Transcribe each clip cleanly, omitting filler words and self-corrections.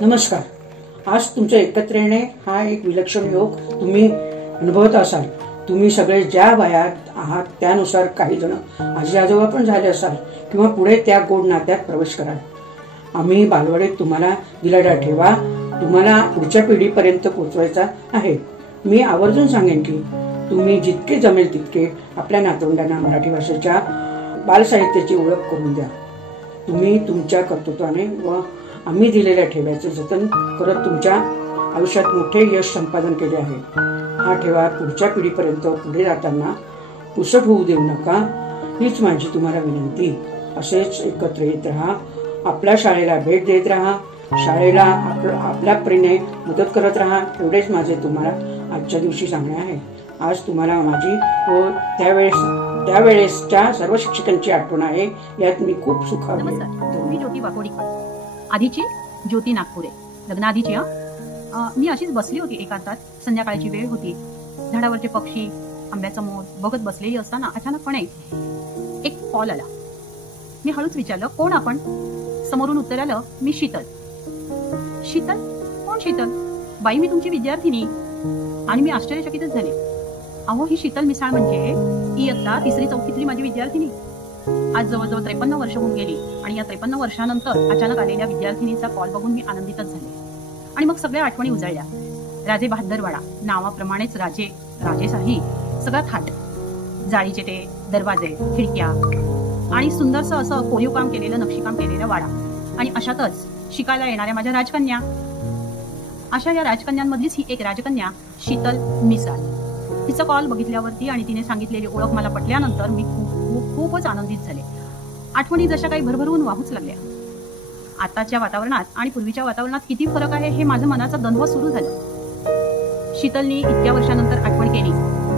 नमस्कार. आज तुमच्या एकत्र येणे हा एक विलक्षण योग तुम्ही अनुभवत असाल. तुम्ही सगळे ज्या वयात आहात त्यानुसार काही जण आजी आजोबा पण झाले असाल किंवा पुढे त्या गोड नात्यात प्रवेश कराल. आम्ही बालवाडीत तुम्हाला दिलेला ठेवा तुम्हाला पुढच्या पिढीपर्यंत पोहोचवायचा आहे. मी आवर्जून सांगेन की तुम्ही जितके जमेल तितके आपल्या नातवंडांना मराठी भाषेच्या बालसाहित्याची ओळख करून द्या. तुम्ही तुमच्या कर्तृत्वाने व आम्ही दिलेल्या ठेव्याचे जतन करत तुमच्या आयुष्यात मोठे यश संपादन केले आहे. हा ठेवा पुढच्या पिढीपर्यंत पुढे जाताना पुसट होऊ देऊ नका, हीच माझी तुम्हाला विनंती. असेच एकत्र येत राहा, आपल्या शाळेला भेट देत राहा, शाळेला आपल्या परीने मदत करत राहा. एवढेच माझे तुम्हाला आजच्या दिवशी सांगणे आहे. आज तुम्हाला माझी व त्यावेळेसच्या सर्व शिक्षकांची आठवण आहे. यात मी खूप सुखावले. मी ज्योती वाकोडीकर, आधीची ज्योती नागपुरे, लग्नाआधीची. मी अशीच बसली होती एकांतात. संध्याकाळची वेळ होती. झाडावरचे पक्षी, आंब्याचा मोर बघत बसलेली असताना अचानकपणे एक कॉल आला. मी हळूच विचारलं, कोण आपण? समोरून उत्तर आलं, मी शीतल. शीतल? कोण शीतल? बाई, मी तुमची विद्यार्थिनी. आणि मी आश्चर्यचकितच झाले. अहो, ही शीतल मिसाळ म्हणजे इयत्ता 3री-4थीतली माझी विद्यार्थिनी. आज जवळजवळ 53 वर्ष होऊन गेली आणि या 53 वर्षानंतर अचानक आलेल्या विद्यार्थिनीचा कॉल बघून मी आनंदितच झाले. आणि मग सगळ्या आठवणी उजळल्या. राजे बहादरवाडा, नावाप्रमाणेच राजेशाही, सगळा थाट, जाळीचे ते दरवाजे, खिडक्या आणि सुंदरसं असं कोरीव काम केलेलं, नक्षीकाम केलेलं वाडा. आणि अशातच शिकायला येणाऱ्या माझ्या राजकन्या. अशा या राजकन्यांमधलीच ही एक राजकन्या शीतल मिसाळ. तिचा कॉल बघितल्यावरती आणि तिने सांगितलेली ओळख मला पटल्यानंतर मी खूपच आनंदित झाले. आठवणी जशा काही भरभरून वाहूच लागल्या. आताच्या वातावरणात आणि पूर्वीच्या वातावरणात किती फरक आहे हे माझं मनाचा द्वंद्व सुरू झालं. शीतलनी इतक्या वर्षानंतर आठवण केली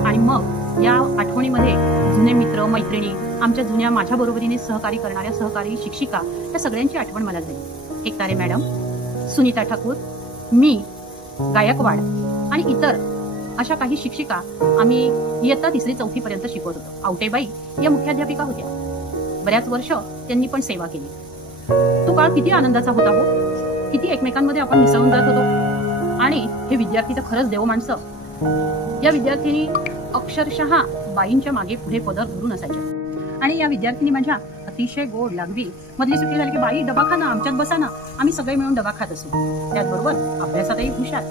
आणि मग या आठवणीमध्ये जुने मित्र, मैत्रिणी, आमच्या जुन्या माझ्या बरोबरीने सहकारी करणाऱ्या सहकारी शिक्षिका, या सगळ्यांची आठवण मला झाली. एकतारे मॅडम, सुनीता ठाकूर, मी, गायकवाड आणि इतर अशा काही शिक्षिका आम्ही इयत्ता 3री-4थी पर्यंत शिकवत होतो. आवटेबाई या मुख्याध्यापिका होत्या. बऱ्याच वर्ष त्यांनी पण सेवा केली. तो काळ किती आनंदाचा होता हो. किती एकमेकांमध्ये आपण मिसळून जात होतो. आणि हे विद्यार्थी तर खरंच देव माणसं. या विद्यार्थिनी अक्षरशः बाईंच्या मागे पुढे पदर धरून असायच्या. आणि या विद्यार्थिनी माझ्या अतिशय गोड, लागवी. मधली सुट्टी झाली की, बाई डबा खा ना, आमच्यात बसा ना, आम्ही सगळे मिळून डबा खात असू. त्याचबरोबर अभ्यासातही हुशार.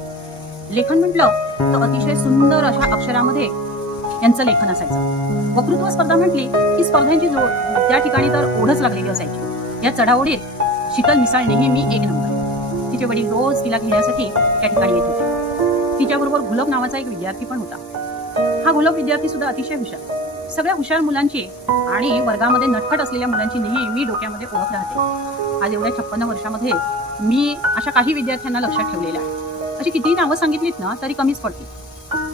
लेखन म्हटलं तर अतिशय सुंदर अशा अक्षरामध्ये यांचं लेखन असायचं. वक्तृत्व स्पर्धा म्हटली की स्पर्धांची त्या ठिकाणी तर ओढच लागलेली असायची. या चढाओढीत शीतल मिसाळ नेहमी 1 नंबर. तिचे वडील रोज तिला घेण्यासाठी त्या ठिकाणी येत होते. तिच्याबरोबर गुलाब नावाचा एक विद्यार्थी पण होता. हा गुलाब विद्यार्थी सुद्धा अतिशय हुशार. सगळ्या हुशार मुलांची आणि वर्गामध्ये नटखट असलेल्या मुलांची नेहमी डोक्यामध्ये ओळख राहते. आज एवढ्या 56 वर्षामध्ये मी अशा काही विद्यार्थ्यांना लक्षात ठेवलेल्या आहे. अशी कितीही नावं सांगितलीत ना तरी कमीच पडतील.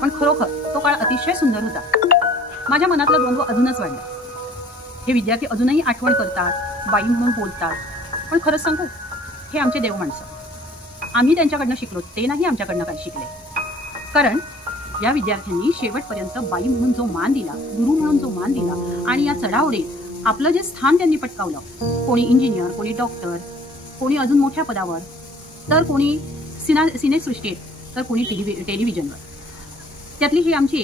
पण खरोखर तो काळ अतिशय सुंदर होता. माझ्या मनातला द्वंद्व अजूनच वाढला. हे विद्यार्थी अजूनही आठवण करतात, बाई म्हणून बोलतात. पण खरंच सांगू, हे आमचे देव माणसं. आम्ही त्यांच्याकडनं शिकलो, ते नाही आमच्याकडनं काही शिकले. कारण या विद्यार्थ्यांनी शेवटपर्यंत बाई म्हणून जो मान दिला, गुरु म्हणून जो मान दिला आणि या चढाओढीत आपलं जे स्थान त्यांनी पटकावलं, कोणी इंजिनियर, कोणी डॉक्टर, कोणी अजून मोठ्या पदावर, तर कोणी सिनेसृष्टीत, तर कोणी टेलिव्हिजनवर. त्यातली ही आमची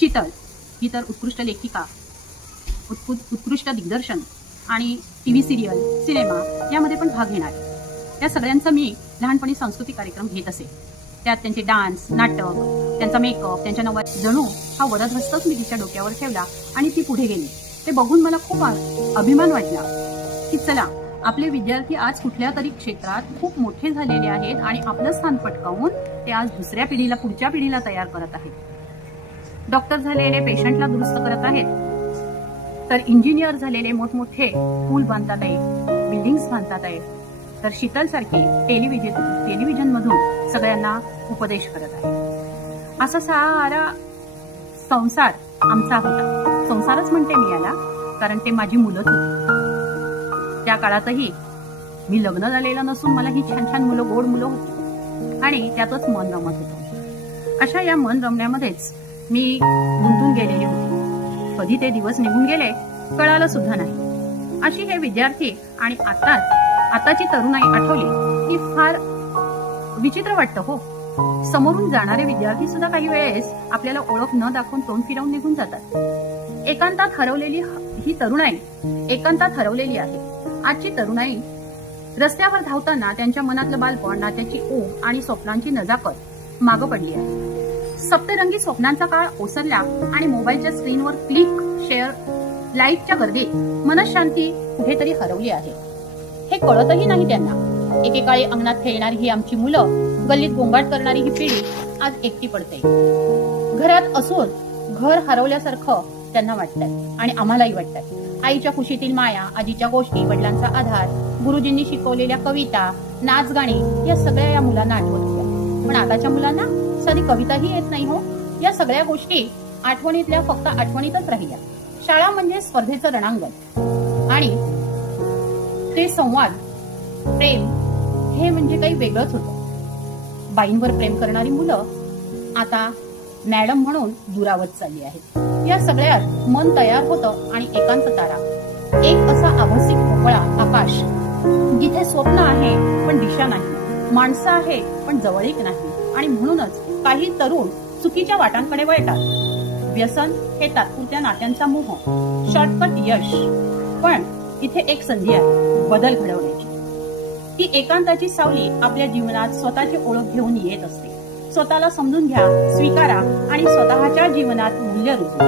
शीतल, ही तर उत्कृष्ट लेखिका, उत्कृष्ट दिग्दर्शन आणि TV सिरियल, सिनेमा यामध्ये पण भाग घेणार. त्या सगळ्यांचा मी लहानपणी सांस्कृतिक कार्यक्रम घेत असे. त्यात त्यांचे डान्स, नाटक, त्यांचा मेकअप, त्यांच्या नवा जणू हा वरदहस्तच मी तिच्या डोक्यावर ठेवला आणि ती पुढे गेली. ते बघून मला खूप अभिमान वाटला की चला, आपले विद्यार्थी आज कुठल्या तरी क्षेत्रात खूप मोठे झालेले आहेत आणि आपलं स्थान पटकावून ते आज दुसऱ्या पिढीला, पुढच्या पिढीला तयार करत आहेत. डॉक्टर झालेले पेशंटला दुरुस्त करत आहेत, तर इंजिनियर झालेले मोठमोठे पूल बांधतात आहेत, बिल्डिंग्स बांधतात आहेत, तर शीतल सारखी टेलिव्हिजन मधून सगळ्यांना उपदेश करत आहे. असा सारा संसार आमचा होता. संसारच म्हणते मी याला, कारण ते माझी मुलंच होती. त्या काळातही मी लग्न झालेलं नसून मला ही छान छान मुलं, गोड मुलं होती आणि त्यातच मन रमत होतं. अशा या मन रमण्यामध्येच मी गुंतून गेलेली होती. कधी ते दिवस निघून गेले कळालं सुद्धा नाही. अशी हे विद्यार्थी आणि आताची तरुणाई आठवली की फार विचित्र वाटतं हो. समोरून जाणारे विद्यार्थी सुद्धा काही वेळेस आपल्याला ओळख न दाखवून तोंड फिरवून निघून जातात. एकांतात हरवलेली ही तरुणाई एकांतात हरवलेली आहे. आजची तरुणाई रस्त्यावर धावताना त्यांच्या मनातलं बालपण, नात्याची ऊब आणि स्वप्नांची नजाकत मागं पडली आहे. सप्तरंगी स्वप्नांचा काळ ओसरला आणि मोबाईलच्या स्क्रीनवर क्लिक, शेअर, लाईकच्या गर्दीत मनशांती कुठेतरी हरवली आहे. हे कळतही नाही त्यांना. एकेकाळी अंगणात खेळणारी ही आमची मुलं, गल्लीत गोंगाट करणारी ही पिढी आज एकटी पडते. घरात असून घर हरवल्यासारखं त्यांना वाटतंय आणि आम्हालाही वाटतंय. आईच्या खुशीतील माया, आजीच्या गोष्टी, वडिलांचा आधार, गुरुजींनी शिकवलेल्या कविता, नाच गाणी या सगळ्या या मुलांना आठवत होत्या. पण आताच्या मुलांना साधी कविताही येत नाही हो. या सगळ्या गोष्टी आठवणीतल्या फक्त आठवणीतच राहिल्या. शाळा म्हणजे स्पर्धेचं रणांगण आणि ते संवाद, प्रेम हे म्हणजे काही वेगळंच होतं. बाईंवर प्रेम करणारी मुलं आता मॅडम म्हणून दुरावत चालली आहेत. या सगळ्यात मन तयार होतं आणि एकांत तारा, एक असा आभासी मोकळा आकाश जिथे स्वप्न आहे पण दिशा नाही, माणसं आहे पण जवळीक नाही. आणि म्हणूनच काही तरुण चुकीच्या वाटांकडे वळतात. व्यसन हे तात्पुरत्या नात्यांचा मोह, शॉर्टकट यश. पण इथे एक संधी आहे बदल घडवण्याची. ती एकांताची सावली आपल्या जीवनात स्वतःची ओळख घेऊन येत असते. स्वतःला समजून घ्या, स्वीकारा आणि स्वतःच्या जीवनात मूल्य रुजवा.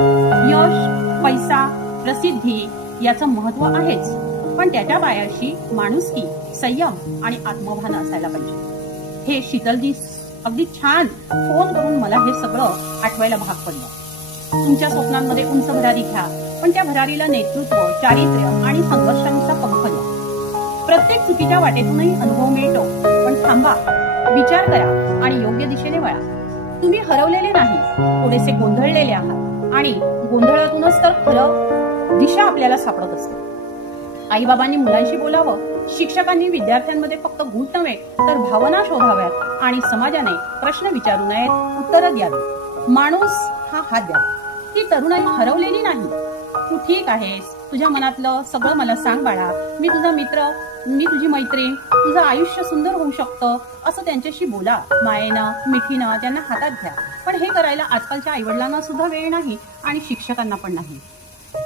यश, पैसा, प्रसिद्धी याचं महत्व आहेच, पण त्याच्या पायाशी माणुसकी, संयम आणि आत्मभान असायला पाहिजे. हे शीतलजी अगदी छान फोन करून मला हे सगळं आठवायला भाग पडलं. तुमच्या स्वप्नांमध्ये उंच भरारी घ्या, पण त्या भरारीला नेतृत्व, चारित्र्य आणि संघर्षांचा पंख द्या. प्रत्येक चुकीच्या वाटेतूनही अनुभव मिळतो, पण थांबा, विचार करा आणि योग्य दिशेने वळा. तुम्ही हरवलेले नाही, थोडेसे गोंधळलेले आहात आणि गोंधळातूनच तर खरं दिशा आपल्याला सापडत असते. आईबाबांनी मुलांशी बोलावं, शिक्षकांनी विद्यार्थ्यांमध्ये फक्त गुण नव्हे तर भावना शोधाव्यात आणि समाजाने प्रश्न विचारू नयेत, उत्तरं द्यावी. माणूस हा हात द्यावा. ती तरुणाई हरवलेली नाही. तू ठीक आहेस, तुझ्या मनातलं सगळं मला सांग बाळा, मी तुझा मित्र, मी तुझी मैत्रीण, तुझं आयुष्य सुंदर होऊ शकतं असं त्यांच्याशी बोला. मायेनं, मिठीनं त्यांना हातात घ्या. पण हे करायला आजकालच्या आईवडिलांना सुद्धा वेळ नाही आणि शिक्षकांना पण नाही.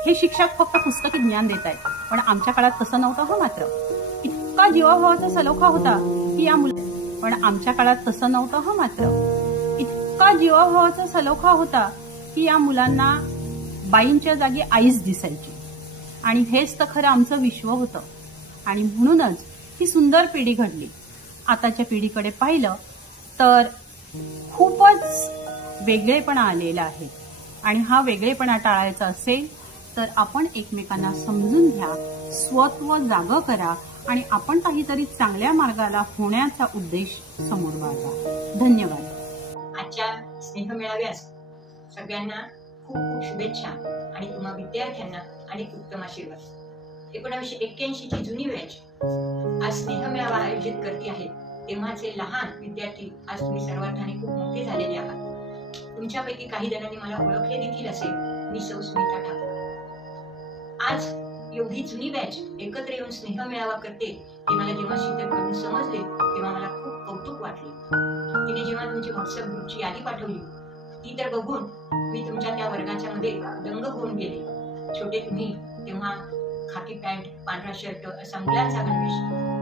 हे शिक्षक फक्त पुस्तकी ज्ञान देत आहेत, पण आमच्या काळात तसं नव्हतं हो. मात्र इतका जीवाभावाचा सलोखा होता की या पण आमच्या काळात तसं नव्हतं हो. मात्र इतका जीवाभावाचा सलोखा होता की या मुलांना बाईंच्या जागी आईच दिसायची. आणि हेच तर खरं आमचं विश्व होतं. आणि म्हणूनच ही सुंदर पिढी घडली. आताच्या पिढीकडे पाहिलं तर खूपच वेगळेपणा आलेला आहे. आणि हा वेगळेपणा टाळायचा असेल तर आपण एकमेकांना समजून घ्या, स्वत्व जागं करा आणि आपण काहीतरी चांगल्या मार्गाला होण्याचा उद्देश समोर बाळगा. धन्यवाद. आजच्या स्नेहमेळाव्यास सगळ्यांना खूप खूप शुभेच्छा आणि तुम्हा विद्यार्थ्यांना अनेक उत्तम आशीर्वाद. 1981 ची जुनी बॅच आज स्नेहमेळावा आयोजित करते आहेत. तेव्हाचे लहान विद्यार्थी आज तुम्ही सर्वार्थाने खूप मोठे झालेले आहात. तुमच्यापैकी काही जणांनी मला ओळखले देखील असेल. मी सौ स्मिता ठाकूर. आज एवढी जुनी बॅच एकत्र येऊन स्नेहमेळावा करते हे मला जेव्हा शीतलकडून समजले तेव्हा मला खूप कौतुक वाटले. तिने जेव्हा तुमची व्हॉट्सअप ग्रुपची यादी पाठवली ती तर बघून मी तुमच्या त्या वर्गाच्या मध्ये दंग होऊन गेले. छोटे तुम्ही तेव्हा खाकी पॅन्ट, पांढरा शर्ट असा मुलांचा गणवेश,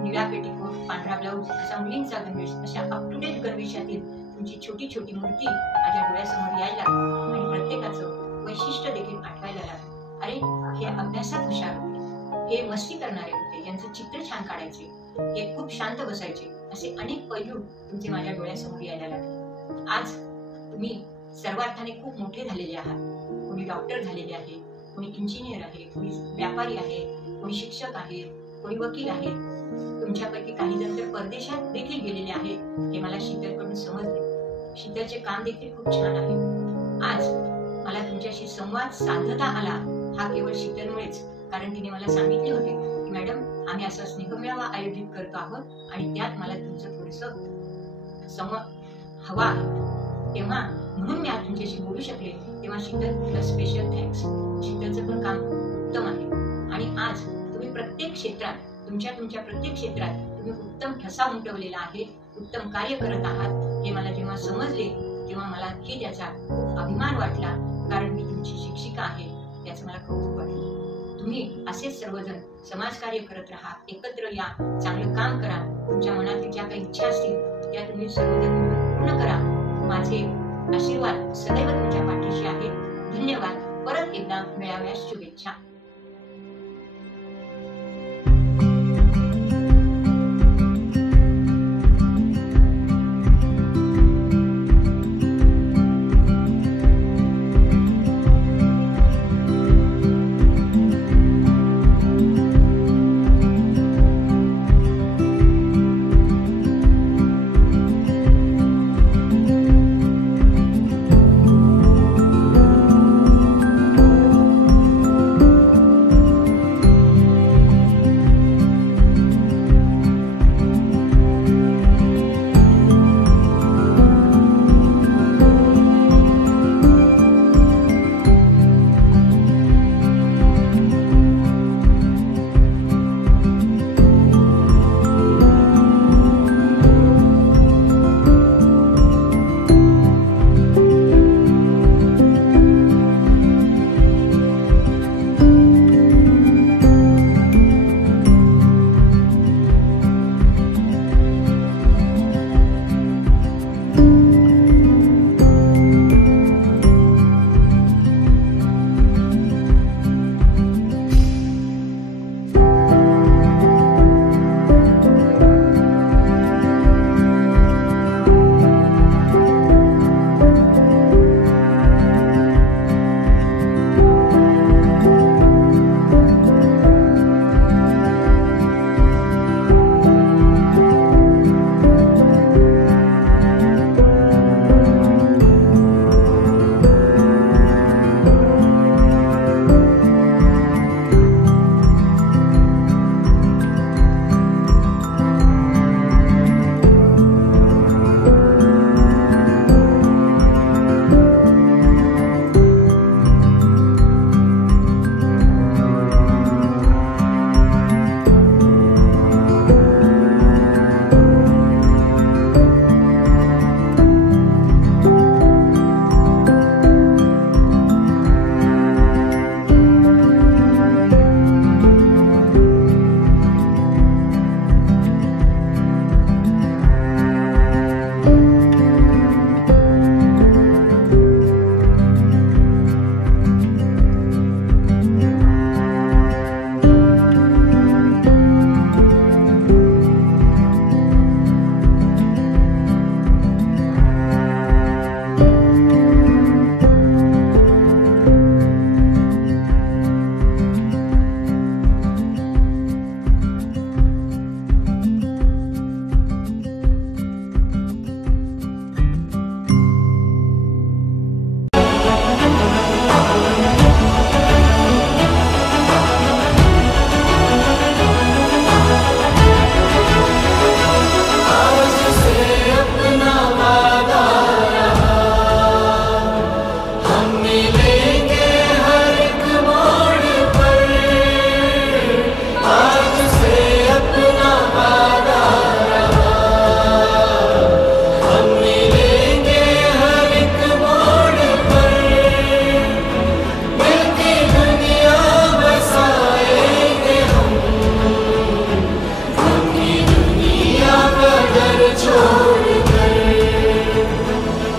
निळा पेटीकोट, पांढरा ब्लाऊज असा मुलींचा गणवेश, अशा अप टू डेट गणवेशातील तुमची छोटी छोटी मूर्ती माझ्या डोळ्यासमोर यायला आणि प्रत्येकाचं वैशिष्ट्य देखील आठवायला लागलं. अरे, हे अभ्यासात हुशार होते, हे मस्ती करणारे होते, यांचं चित्र छान काढायचे, हे खूप शांत बसायचे, असे अनेक पैलू तुमचे माझ्या डोळ्यासमोर यायला लागले. आज तुम्ही सर्वार्थाने खूप मोठे झालेले आहात. कोणी डॉक्टर झालेले आहे, कोणी इंजिनियर आहे, कोणी व्यापारी आहे, कोणी शिक्षक आहे, कोणी वकील आहे. तुमच्यापैकी काही जण तर परदेशात देखील गेलेले आहेत हे मला शीतलकडून समजले. शीतलचे काम देखील खूप छान आहे. आज मला तुमच्याशी संवाद साधता आला हा केवळ शीतलमुळेच, कारण तिने मला सांगितले होते की मॅडम आम्ही असा स्नेहमेळावा आयोजित करतो आहोत आणि त्यात मला तुमचं थोडंसं हवा आहे. तेव्हा म्हणून मी आज तुमच्याशी बोलू शकले. तेव्हा शीतल तुला स्पेशल थँक्स. शीतलचं पण काम उत्तम आहे आणि आज तुम्ही प्रत्येक क्षेत्रात तुमच्या प्रत्येक क्षेत्रात तुम्ही उत्तम ठसा उमटवलेला आहे, उत्तम कार्य करत आहात हे मला जेव्हा समजले तेव्हा मला ही त्याचा खूप अभिमान वाटला, कारण मी तुमची शिक्षिका आहे याचं मला कौतुक वाटलं. तुम्ही असेच सर्वजण समाजकार्य करत राहा, एकत्र या, चांगलं काम करा. तुमच्या मनातील ज्या काही इच्छा असतील त्या तुम्ही सर्वजण पूर्ण करा. माझे आशीर्वाद सदैव तुमच्या पाठीशी आहे. धन्यवाद. परत एकदा मेळाव्यास शुभेच्छा.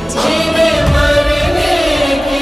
जीने मरने की